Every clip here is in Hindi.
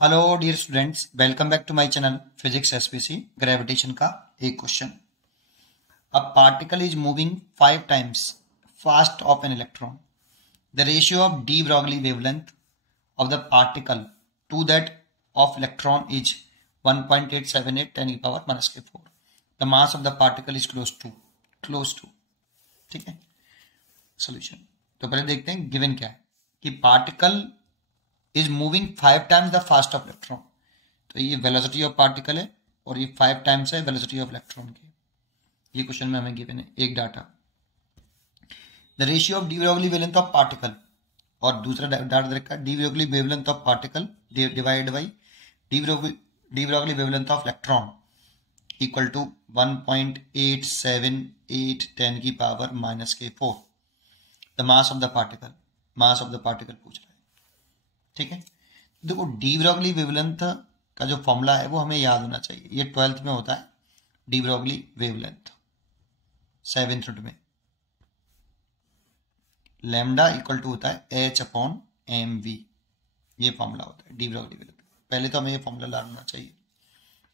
Hello dear students, welcome back to my channel physics SPC. Gravitation का एक question. A particle is moving 5 times fast of an electron. The ratio of de Broglie wavelength of the particle to that of electron is 1.878 10 की power -4। The mass of the particle is close to. ठीक है, सोल्यूशन। तो पहले देखते हैं गिवन क्या है कि particle is moving 5 times the fast of electron. तो ये वेलोसिटी ऑफ पार्टिकल है और ये 5 times है वेलोसिटी ऑफ इलेक्ट्रॉन की। ये क्वेश्चन में हमें गिवन है एक data. The ratio of de Broglie wavelength of particle, और दूसरा डाटा रखा de Broglie wavelength of particle divide by de Broglie wavelength of electron equal to 1.878 10 की power -4। The mass of the particle पूछ रहा है। ठीक है, देखो डी ब्रॉगली वेवलेंथ का जो फॉर्मूला है वो हमें याद होना चाहिए। ये 12th में होता है, डी ब्रॉगली वेवलेंथ। 7th में लैम्डा इक्वल टू होता है H/mv। ये फॉर्मूला होता है डी ब्रॉगली वेवलेंथ। पहले तो हमें ये फॉर्मूला लाना चाहिए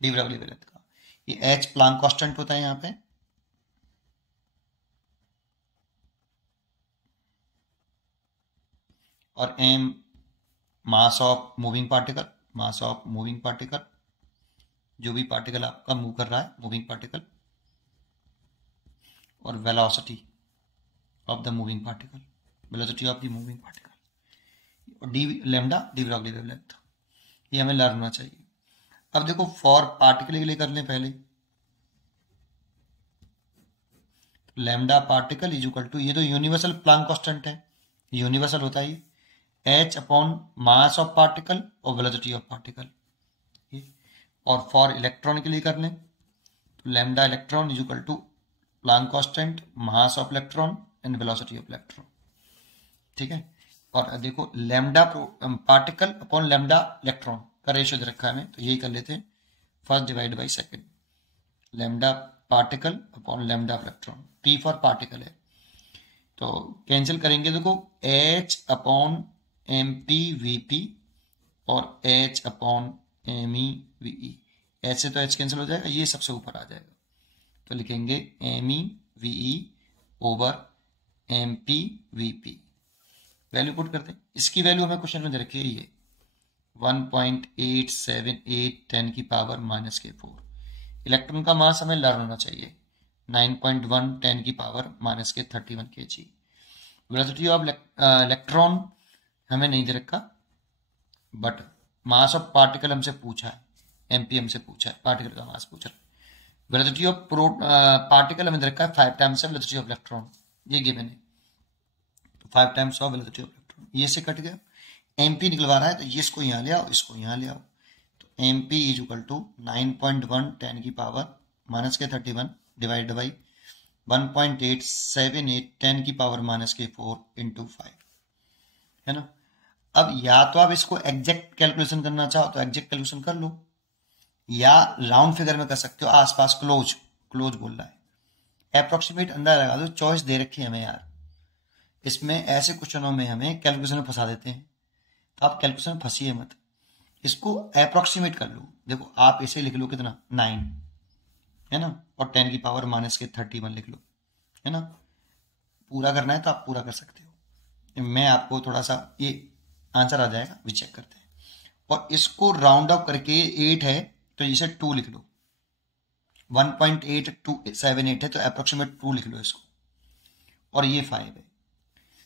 डी ब्रॉगली वेवलेंथ का। ये H प्लांक कांस्टेंट होता है यहाँ पे, और m mass of moving particle, जो भी पार्टिकल आपका मूव कर रहा है, मूविंग पार्टिकल, और velocity of the moving particle, और लैम्डा डी ब्रॉगली वेवलेंथ। ये हमें लर्न होना चाहिए। अब देखो फॉर पार्टिकल के लिए कर लें पहले। Lambda particle is equal to, ये तो यूनिवर्सल प्लांक कांस्टेंट है, यूनिवर्सल होता है H upon mass of particle और वेलोसिटी ऑफ पार्टिकल। और फॉर इलेक्ट्रॉन के लिए कर लें तो lambda electron is equal to Planck constant, mass of electron and velocity of electron. ठीक है, और देखो lambda particle upon lambda electron का रेशियो दे रखा है हमें, तो यही कर लेते हैं first divide by second. Lambda particle upon lambda electron, P for particle है तो कैंसिल करेंगे। देखो H अपॉन MP/Vp और H अपॉन MeVe, H से तो H कैंसिल हो जाएगा, ये सबसे ऊपर आ जाएगा, तो लिखेंगे MeVe over MP/Vp। Value put करते हैं। इसकी वैल्यू हमें क्वेश्चन में दे रखी है ये 1.878 10 की पावर -4। इलेक्ट्रॉन का मास हमें लर्न होना चाहिए 9.1 10 की power -31 kg। Velocity of electron हमें नहीं दे रखा, बट मास ऑफ पार्टिकल हमसे पूछा है, MP हमसे पूछा है, पार्टिकल का मास पूछा है। वेलोसिटी ऑफ पार्टिकल हमें दे रखा है 5 times वेलोसिटी ऑफ इलेक्ट्रॉन, ये गिवन है, तो 5 times of velocity of electron. ये से कट गया, MP निकलवा रहा है तो ये इसको यहाँ ले आओ, इसको यहाँ ले आओ, तो MP इज इक्वल टू 9.1 10 की पावर -31 डिवाइड बाई 1.878 10 की पावर -4 इंटू 5, है ना। अब या तो आप इसको एग्जैक्ट कैलकुलेशन करना चाहो तो एग्जैक्ट कैलकुलेशन कर लो, या राउंड फिगर में कर सकते हो, आसपास क्लोज बोल रहा है, अप्रोक्सीमेट अंदाजा लगा दो। चॉइस दे रखी है हमें यार, इसमें ऐसे क्वेश्चनों में हमें कैलकुलेशन में फंसा देते हैं, तो आप कैलकुलेशन में फंसिए मत, इसको अप्रोक्सीमेट कर लो। देखो आप इसे लिख लो कितना 9, है ना, और 10 की पावर -31 लिख लो, है ना। पूरा करना है तो आप पूरा कर सकते हो, मैं आपको थोड़ा सा ये आंसर आ जाएगा, भी चेक करते हैं। और इसको राउंड अप करके 8 है तो इसे 2 लिख लो, 1.8278 है तो अप्रोक्सीमेट 2 लिख लो इसको, और ये 5 है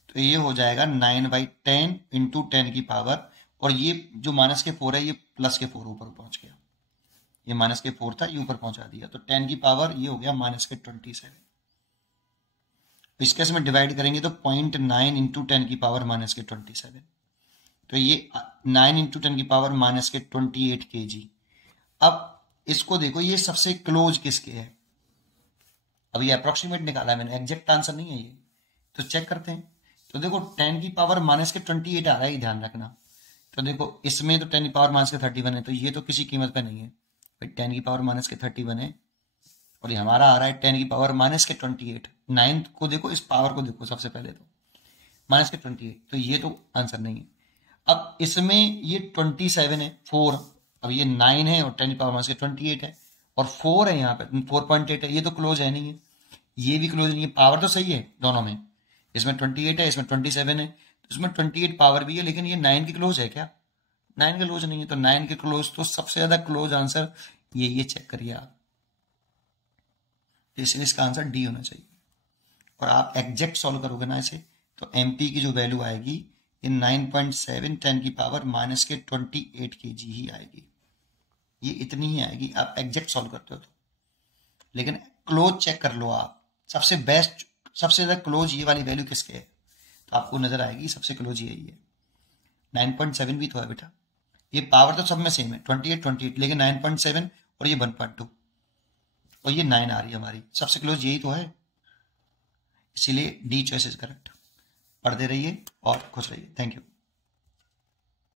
तो ये हो जाएगा 9/10 इंटू 10 की पावर, और ये जो -4 है ये +4 ऊपर पहुंच गया, ये -4 था, ये ऊपर पहुंचा दिया, तो 10 की पावर ये हो गया -27। इस केस में डिवाइड करेंगे तो 0.9 इंटू 10 की पावर -27, तो ये 9 इंटू 10 की पावर -28 kg। अब इसको देखो, ये सबसे क्लोज किसके है, अब ये अप्रोक्सीमेट निकाला है मैंने, एग्जैक्ट आंसर नहीं है ये, तो चेक करते हैं। तो देखो 10 की पावर -28 आ रहा है, ध्यान रखना। तो देखो इसमें तो 10 की पावर -31 है, तो ये तो किसी कीमत पे नहीं है भाई, 10 की पावर -31 है, और ये हमारा आ रहा है 10 की पावर -28। 9 को देखो, इस पावर को देखो सबसे पहले तो -28, तो ये तो आंसर नहीं है। अब इसमें ये 27 है, 4, अब ये 9 है और 10⁻⁻28 है और 4 है, यहाँ पे 4.8 है, ये तो क्लोज है नहीं है, ये भी क्लोज नहीं है, पावर तो सही है दोनों में, इसमें 28 है, इसमें 27 है, तो इसमें 28 पावर भी है, लेकिन ये 9 के क्लोज है क्या? 9 के क्लोज नहीं है, तो 9 के क्लोज तो सबसे ज्यादा क्लोज आंसर ये चेक करिए आप, तो इसलिए इसका आंसर डी होना चाहिए। और आप एग्जैक्ट सॉल्व करोगे ना इसे, तो एमपी की जो वैल्यू आएगी ये 9.7 10⁻28 kg ही आएगी, ये इतनी ही आएगी, आप एग्जैक्ट सॉल्व करते हो तो। लेकिन क्लोज चेक कर लो आप, सबसे बेस्ट, सबसे ज्यादा क्लोज ये वाली वैल्यू किसके है, तो आपको नजर आएगी सबसे क्लोज यही है। 9.7 भी तो है बेटा, ये पावर तो सब में सेम है, 28, लेकिन 9.7 और ये 1.2 और ये 9 आ रही है हमारी, सबसे क्लोज यही तो है, इसीलिए डी चॉइस इज करेक्ट। पढ़ते रहिए और खुश रहिए। Thank you.